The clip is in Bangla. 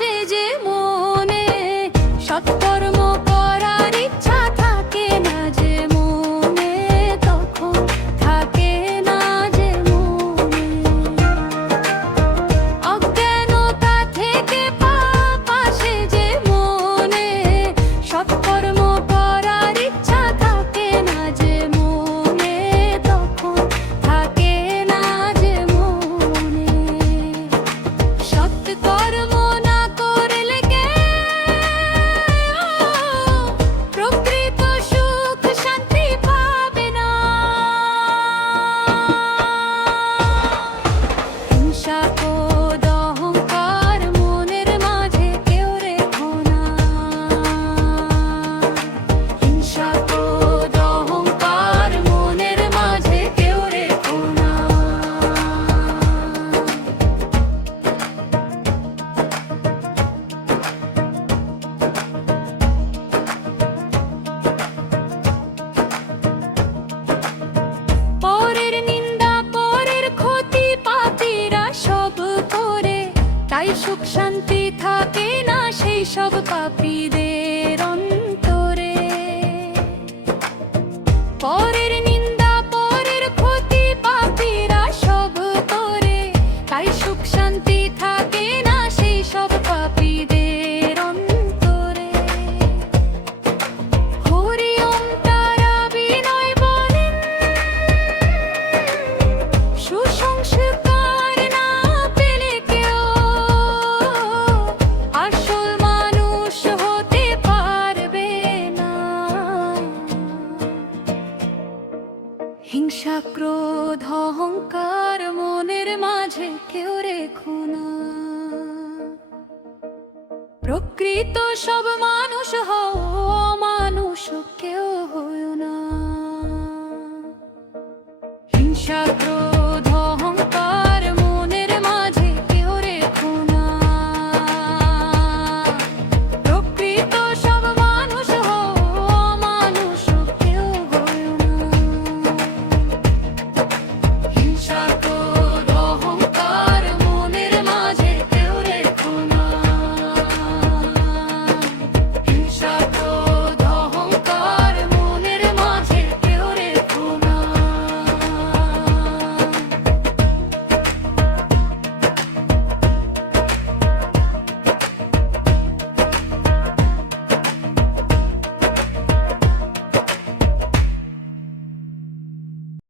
আসে যে মনে, সৎকর্ম করার ইচ্ছা থাকে না যে মনে, তখন থাকে না যে মনে। অজ্ঞানতা থেকে পাপ আসে যে মনে, সৎকর্ম করার ইচ্ছা থাকে না যে মনে, তখন থাকে না যে মনে। সৎকর্ম না করলে প্রকৃত সুখ শান্তি পাবে না। হিংসা ক্রোধ অহংকার মনের মাঝে কেউ রেখো না। হিংসা ক্রোধ অহংকার মনের মাঝে কেউ রেখো না। পরের নিন্দা পরের ক্ষতি পাপীরা সব করে, তাই সুখ শান্তি থাকে না সেই সব পাপীদের অন্তরে। পরের নিন্দা পরের ক্ষতি পাপীরা সব করে, তাই সুখ শান্তি থাকে না সেই সব পাপীদের অন্তরে। হরি ওম তারা বিনয় বলেন, সুসংস্কার না পেলে কেউ আসল মানুষ হতে পারবে না। হিংসা ক্রোধ অহংকার মনের মাঝে কেউ রেখো না। প্রকৃত সব মানুষ হও, মানুষ কেউ হই